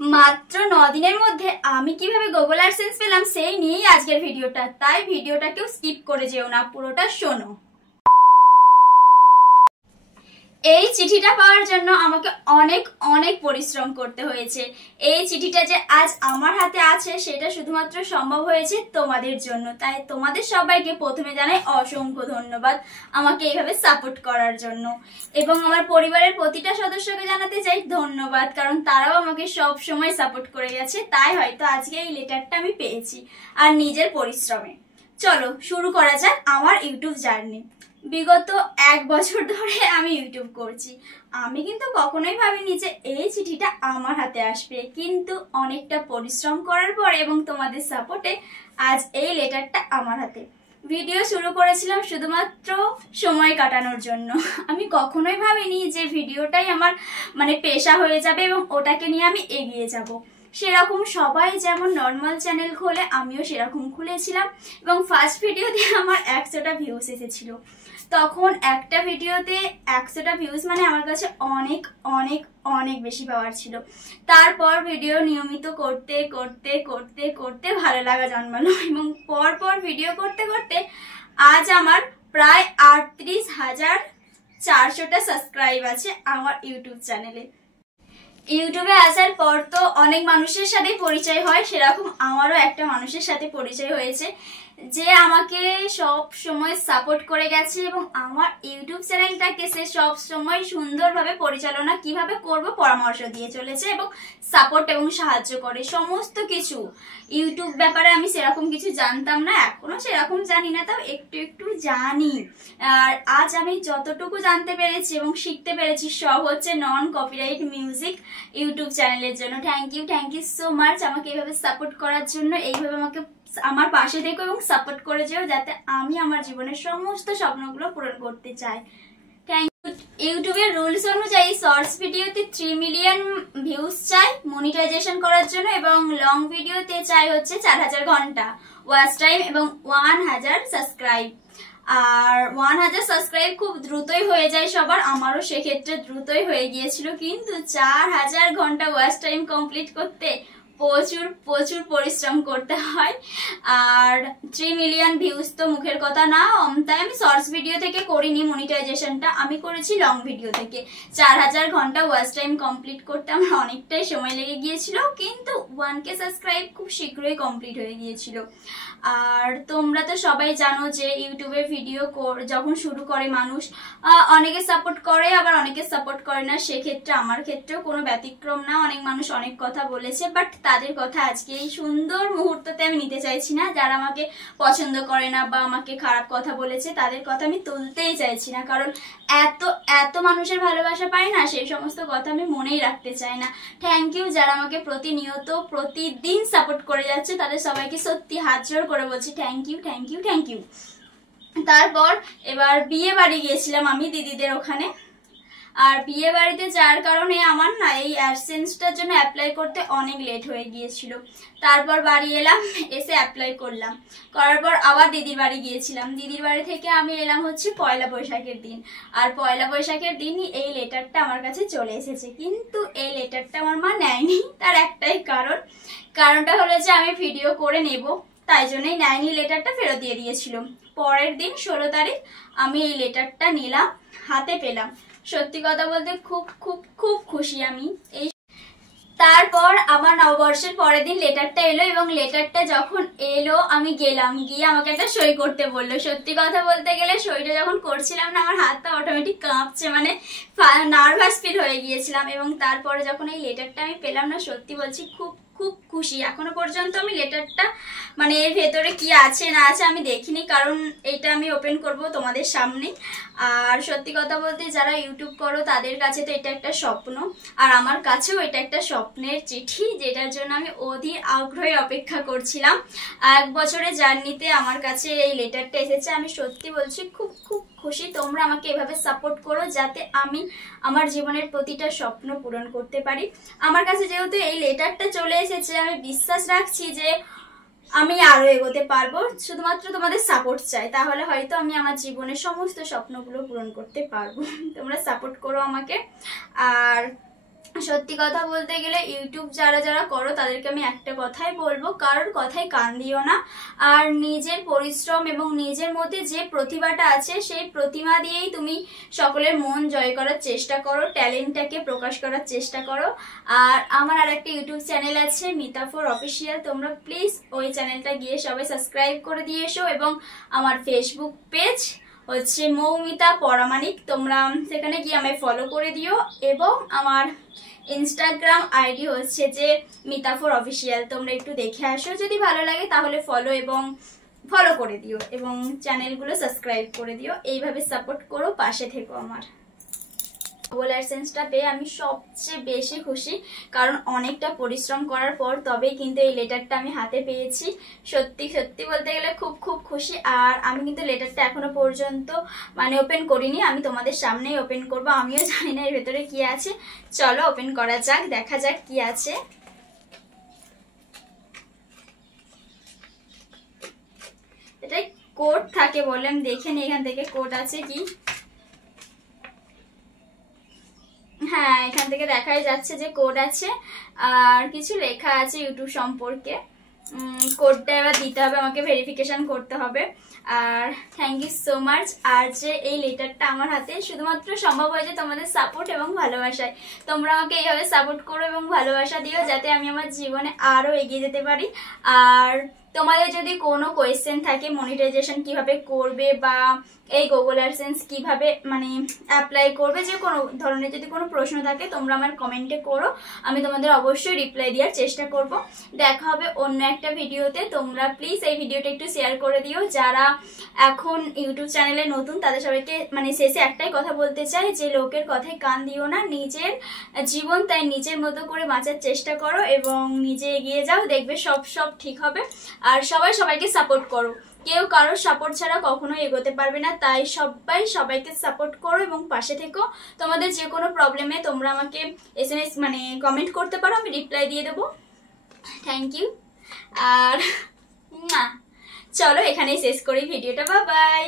মাত্র 9 দিনের মধ্যে আমি কিভাবে গুগল অ্যাডসেন্স পেলাম সেই নিয়েই আজকের ভিডিওটা। তাই ভিডিওটা কেউ স্কিপ করে যেও না, পুরোটা শোনো। এই চিঠিটা পাওয়ার জন্য আমাকে অনেক অনেক পরিশ্রম করতে হয়েছে। এই চিঠিটা যে আজ আমার হাতে আছে সেটা শুধুমাত্র সম্ভব হয়েছে তোমাদের জন্য। তাই তোমাদের সবাইকে প্রথমে জানাই অসংখ্য ধন্যবাদ আমাকে এইভাবে সাপোর্ট করার জন্য, এবং আমার পরিবারের প্রতিটা সদস্যকে জানাতে চাই ধন্যবাদ, কারণ তারাও আমাকে সব সময় সাপোর্ট করে গেছে। তাই হয়তো আজকে এই লেটারটা আমি পেয়েছি আর নিজের পরিশ্রমে। চলো শুরু করা যাক আমার ইউটিউব জার্নি। বিগত 1 বছর ধরে আমি ইউটিউব করছি। আমি কিন্তু কখনোই ভাবিনি যে এই চিঠিটা আমার হাতে আসবে, কিন্তু অনেকটা পরিশ্রম করার পর এবং তোমাদের সাপোর্টে আজ এই লেটারটা আমার হাতে। ভিডিও শুরু করেছিলাম শুধুমাত্র সময় কাটানোর জন্য। আমি কখনোই ভাবিনি যে ভিডিওটাই আমার পেশা হয়ে যাবে এবং ওটাকে নিয়ে আমি এগিয়ে যাব। সেরকম সবাই যেমন নর্মাল চ্যানেল খোলে আমিও সেরকম খুলেছিলাম, এবং ফার্স্ট ভিডিওতে আমার 100টা ভিউজ এসেছিল। তখন একটা ভিডিওতে 100টা ভিউজ আমার কাছে অনেক অনেক অনেক বেশি পাওয়ার ছিল। তারপর ভিডিও নিয়মিত করতে করতে করতে করতে ভালো লাগা জন্মালো, এবং পরপর ভিডিও করতে করতে আজ আমার প্রায় 38,400টা সাবস্ক্রাইব আছে আমার ইউটিউব চ্যানেলে। ইউটিউবে আসার পর তো অনেক মানুষের সাথে পরিচয় হয়, সেরকম আমারও একটা মানুষের সাথে পরিচয় হয়েছে যে আমাকে সব সময় সাপোর্ট করে গেছে, এবং আমার ইউটিউব চ্যানেলটাকে সে সব সময় সুন্দরভাবে পরিচালনা কিভাবে করব পরামর্শ দিয়ে চলেছে, এবং সাপোর্ট এবং সাহায্য করে সমস্ত কিছু। ইউটিউব ব্যাপারে আমি সেরকম কিছু জানতাম না, এখনো সেরকম জানি না, তাও একটু একটু জানি। আর আজ আমি যতটুকু জানতে পেরেছি এবং শিখতে পেরেছি সব হচ্ছে নন কপিরাইট মিউজিক ইউটিউব চ্যানেলের জন্য। থ্যাংক ইউ সো মাচ আমাকে এইভাবে সাপোর্ট করার জন্য। এইভাবে আমাকে আমার পাশে থেকো এবং সাপোর্ট করে যেও, যাতে আমি আমার জীবনের সমস্ত স্বপ্নগুলো পূরণ করতে চাই। Thank you. ইউটিউবের রুলস অনুযায়ী শর্টস ভিডিওতে 3 মিলিয়ন ভিউজ চাই মনিটাইজেশন করার জন্য, এবং লং ভিডিওতে চাই হচ্ছে 4000 ঘন্টা ওয়াচ টাইম এবং 1000 সাবস্ক্রাইব। আর 1000 সাবস্ক্রাইব খুব দ্রুতই হয়ে যায় সবার, আমারও সেক্ষেত্রে দ্রুতই হয়ে গিয়েছিল, কিন্তু 4000 ঘন্টা ওয়াচ টাইম কমপ্লিট করতে প্রচুর প্রচুর পরিশ্রম করতে হয়। আর 3 মিলিয়ন ভিউজ তো মুখের কথা না, তাই আমি শর্টস ভিডিও থেকে করিনি মনিটাইজেশনটা, আমি করেছি লং ভিডিও থেকে। 4000 ঘন্টা ওয়াচ টাইম কমপ্লিট করতে আমার অনেকটাই সময় লেগে গিয়েছিল, কিন্তু 1K সাবস্ক্রাইব খুব শীঘ্রই কমপ্লিট হয়ে গিয়েছিল। আর তোমরা তো সবাই জানো যে ইউটিউবে ভিডিও যখন শুরু করে মানুষ অনেকে সাপোর্ট করে আবার অনেকে সাপোর্ট করে না, সেক্ষেত্রে আমার ক্ষেত্রেও কোনো ব্যতিক্রম না। অনেক মানুষ অনেক কথা বলেছে, বাট তাদের কথা আজকে এই সুন্দর মুহূর্ততে আমি নিতে চাইছি না। যারা আমাকে পছন্দ করে না বা আমাকে খারাপ কথা বলেছে তাদের কথা আমি তুলতেই চাইছি না, কারণ এত এত মানুষের ভালোবাসা পাই না, সেই সমস্ত কথা আমি মনেই রাখতে চাই না। থ্যাংক ইউ যারা আমাকে প্রতিনিয়ত প্রতিদিন সাপোর্ট করে যাচ্ছে, তাদের সবাইকে সত্যি হাত জোড় করে বলছি thank you thank you thank you. তারপর এবার বিয়ে বাড়ি গিয়েছিলাম আমি দিদিদের ওখানে। আর বিয়ে বাড়িতে যাওয়ার কারণে আমার না এই অ্যাডসেন্সটার জন্য অ্যাপ্লাই করতে অনেক লেট হয়ে গিয়েছিল। তারপর বাড়ি এলাম, এসে অ্যাপ্লাই করলাম, করার পর আবার দিদির বাড়ি গিয়েছিলাম। দিদির বাড়ি থেকে আমি এলাম হচ্ছে পয়লা বৈশাখের দিন, আর পয়লা বৈশাখের দিনই এই লেটারটা আমার কাছে চলে এসেছে, কিন্তু এই লেটারটা আমার মা নেয়নি। তার একটাই কারণটা হলো যে আমি ভিডিও করে নেব, তাই জন্যই নেয়নি, লেটারটা ফেরত দিয়ে দিয়েছিল। পরের দিন 16 তারিখ আমি এই লেটারটা নিলাম, হাতে পেলাম। সত্যি কথা বলতে খুব খুব খুব খুশি আমি। এই তারপর আমার নববর্ষের পরের দিন লেটারটা এলো, এবং লেটারটা যখন এলো আমি গেলাম, গিয়ে আমাকে একটা সই করতে বললো। সত্যি কথা বলতে গেলে সইটা যখন করছিলাম না, আমার হাতটা অটোমেটিক কাঁপছে, নার্ভাস ফিল হয়ে গিয়েছিলাম। এবং তারপরে যখন এই লেটারটা আমি পেলাম না, সত্যি বলছি খুব খুব খুশি। এখনো পর্যন্ত আমি লেটারটা এর ভেতরে কি আছে না আছে আমি দেখিনি, কারণ এটা আমি ওপেন করব তোমাদের সামনে। আর সত্যি কথা বলতে যারা ইউটিউব করো তাদের কাছে তো এটা একটা স্বপ্ন, আর আমার কাছেও এটা একটা স্বপ্নের চিঠি, যেটার জন্য আমি অধীর আগ্রহে অপেক্ষা করছিলাম। 1 বছরের জার্নিতে আমার কাছে এই লেটারটা এসেছে। আমি সত্যি বলছি খুব খুব খুশি। তোমরা আমাকে এভাবে সাপোর্ট করো যাতে আমি আমার জীবনের প্রতিটা স্বপ্ন পূরণ করতে পারি। আমার কাছে যেহেতু এই লেটারটা চলে এসেছে, আমি বিশ্বাস রাখছি যে আমি আরো এগোতে পারবো। শুধুমাত্র তোমাদের সাপোর্ট চাই, তাহলে হয়তো আমি আমার জীবনের সমস্ত স্বপ্নগুলো পূরণ করতে পারবো। তোমরা সাপোর্ট করো আমাকে। আর সত্যি কথা বলতে গেলে ইউটিউব যারা যারা করো তাদেরকে আমি একটা কথাই বলবো, কারোর কথাই কান দিও না। আর নিজের পরিশ্রম এবং নিজের মধ্যে যে প্রতিভাটা আছে সেই প্রতিভা দিয়েই তুমি সকলের মন জয় করার চেষ্টা করো, ট্যালেন্টটাকে প্রকাশ করার চেষ্টা করো। আর আমার আর একটা ইউটিউব চ্যানেল আছে মিতাফোর অফিসিয়াল, তোমরা প্লিজ ওই চ্যানেলটা গিয়ে সবাই সাবস্ক্রাইব করে দিয়ে এসো। এবং আমার ফেসবুক পেজ হচ্ছে মৌমিতা পরামানিক, তোমরা সেখানে গিয়ে আমায় ফলো করে দিও। এবং আমার ইনস্টাগ্রাম আইডি হচ্ছে যে মিতাফোর অফিসিয়াল, তোমরা একটু দেখে আসো, যদি ভালো লাগে তাহলে ফলো করে দিও এবং চ্যানেলগুলো সাবস্ক্রাইব করে দিও। এইভাবে সাপোর্ট করো, পাশে থেকো আমার। গুগল অ্যাডসেন্সটা পেয়ে আমি সবচেয়ে বেশি খুশি, কারণ অনেকটা পরিশ্রম করার পর তবেই কিন্তু এই লেটারটা আমি হাতে পেয়েছি। সত্যি সত্যি বলতে গেলে খুব খুব খুশি। আর আমি কিন্তু লেটারটা এখনো পর্যন্ত মানে ওপেন করিনি, আমি তোমাদের সামনেই ওপেন করব। আমিও জানি না এর ভেতরে কি আছে, চলো ওপেন করা যাক, দেখা যাক কি আছে। এটাই কোড থাকে বলে আমি দেখে নিই এখান থেকে কোড আছে কি। হ্যাঁ, এখান থেকে দেখাই যাচ্ছে যে কোড আছে আর কিছু লেখা আছে ইউটিউব সম্পর্কে। কোডটা এবার দিতে হবে, আমাকে ভেরিফিকেশন করতে হবে। আর থ্যাংক ইউ সো মাচ। আর যে এই লেটারটা আমার হাতে শুধুমাত্র সম্ভব হয়েছে তোমাদের সাপোর্ট এবং ভালোবাসায়। তোমরা আমাকে এইভাবে সাপোর্ট করো এবং ভালোবাসা দিও যাতে আমি আমার জীবনে আরো এগিয়ে যেতে পারি। আর তোমাদের যদি কোনো কোয়েশ্চেন থাকে মনিটাইজেশন কিভাবে করবে বা এই গুগল অ্যাডসেন্স কিভাবে মানে অ্যাপ্লাই করবে, যে কোনো ধরনের যদি কোনো প্রশ্ন থাকে তোমরা আমার কমেন্টে করো, আমি তোমাদের অবশ্যই রিপ্লাই দেওয়ার চেষ্টা করব। দেখা হবে অন্য একটা ভিডিওতে। তোমরা প্লিজ এই ভিডিওটা একটু শেয়ার করে দিও। যারা এখন ইউটিউব চ্যানেলে নতুন তাদের সবাইকে মানে শেষে একটাই কথা বলতে চাই যে লোকের কথায় কান দিও না, নিজের জীবন তাই নিজের মতো করে বাঁচার চেষ্টা করো এবং নিজে এগিয়ে যাও, দেখবে সব ঠিক হবে। আর সবাই সবাইকে সাপোর্ট করো, কেউ কারোর সাপোর্ট ছাড়া কখনো এগোতে পারবে না। তাই সবাইকে সাপোর্ট করো এবং পাশে থেকো। তোমাদের যে কোনো প্রবলেমে তোমরা আমাকে SMS মানে কমেন্ট করতে পারো, আমি রিপ্লাই দিয়ে দেবো। Thank you. আর চলো এখানেই শেষ করি ভিডিওটা, বাই বাই।